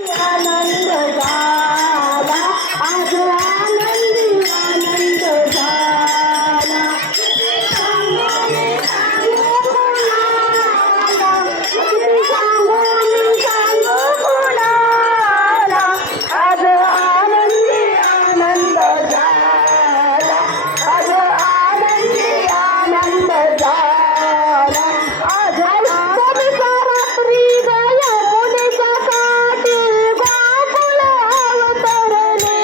आनंद झाला आज आनंदी आनंद झाला सांगू कुणाला आज आनंदी आनंद झाला आज आनंदी आनंद झाला आज कविता रात्री गया मुलीच्या काठी गोकुळ अवतरले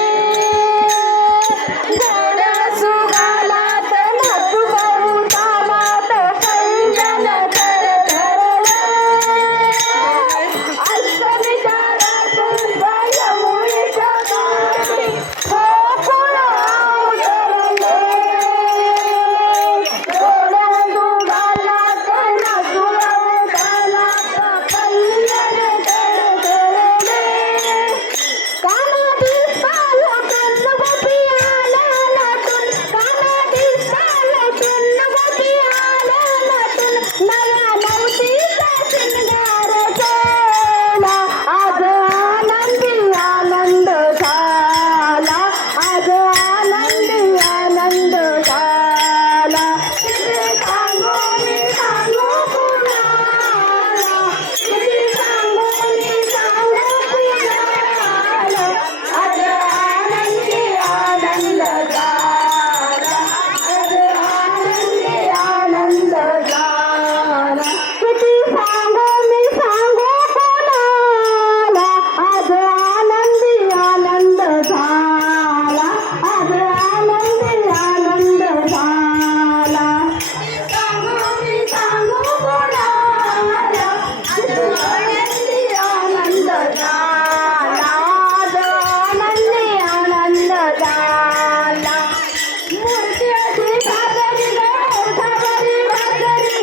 गोड सुगालात नाचू बहुतालात पैंजण थरथरले अष्टमीच्या रात्री गया मुलीच्या काठी गोकुळ अवतरले गोड सुगालात नाचू बहुतालात पैंजण थरथरले कानातील पालटून गोपी आल्या नटून कानातील पालटून गोपी आल्या नटून नव्या नवतीचा शृंगार केला आज आनंदी आनंद झाला आज आनंदी आनंद झाला किती सांगू मी सांगू कुणाला किती सांगू मी सांगू कुणाला आज आनंदी आनंद झाला आज आनंदी आनंद झाला किती सांगू मी सांगू कुणाला आज आनंदी आनंद झाला आज आनंदी आनंद झाला सांगू मी सांगू कुणाला आज आनंदी आनंद झाला आज आनंदी आनंद झाला मूर्ती सादरी गो सादरी भाकरी